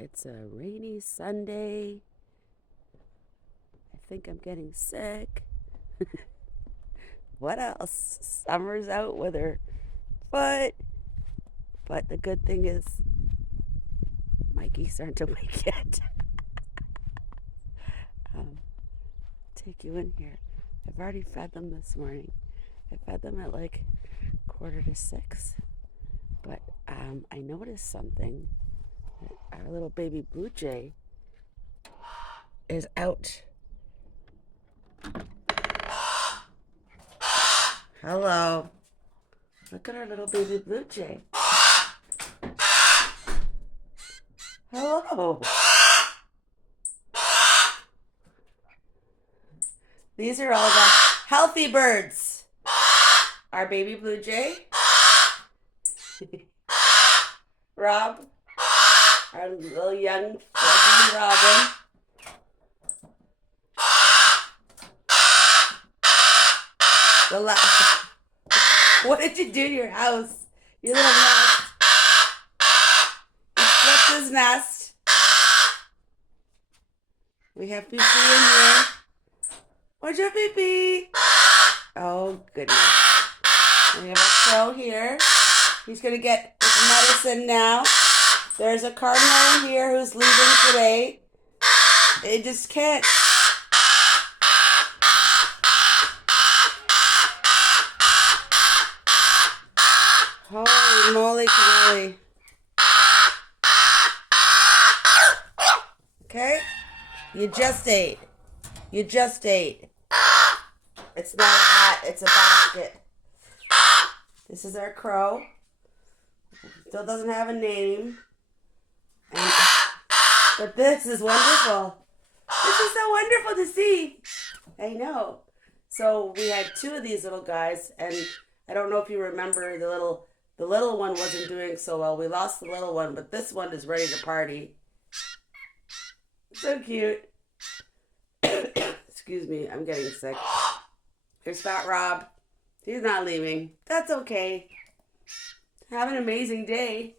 It's a rainy Sunday. I think I'm getting sick. What else? Summer's out with her foot. But the good thing is, my geese aren't awake yet. Take you in here. I've already fed them this morning. I fed them at like 5:45. But I noticed something. Our little baby blue jay is out. Hello. Look at our little baby blue jay. Hello. These are all the healthy birds. Our baby blue jay. Rob. Our little young fledgling robin. What did you do to your house? Your little nest. You flipped his nest. We have Fifille in here. What's your Fifi? Oh, goodness. We have a crow here. He's going to get his medicine now. There's a Cardinal in here who's leaving today. They just can't. Holy moly cannoli. Okay? You just ate. You just ate. It's not a hat, it's a basket. This is our crow. Still doesn't have a name. But this is wonderful. This is so wonderful to see. I know. So we had two of these little guys, and I don't know if you remember the little one wasn't doing so well. We lost the little one, but this one is ready to party. So cute. Excuse me, I'm getting sick. Here's Fat Rob. He's not leaving. That's okay. Have an amazing day.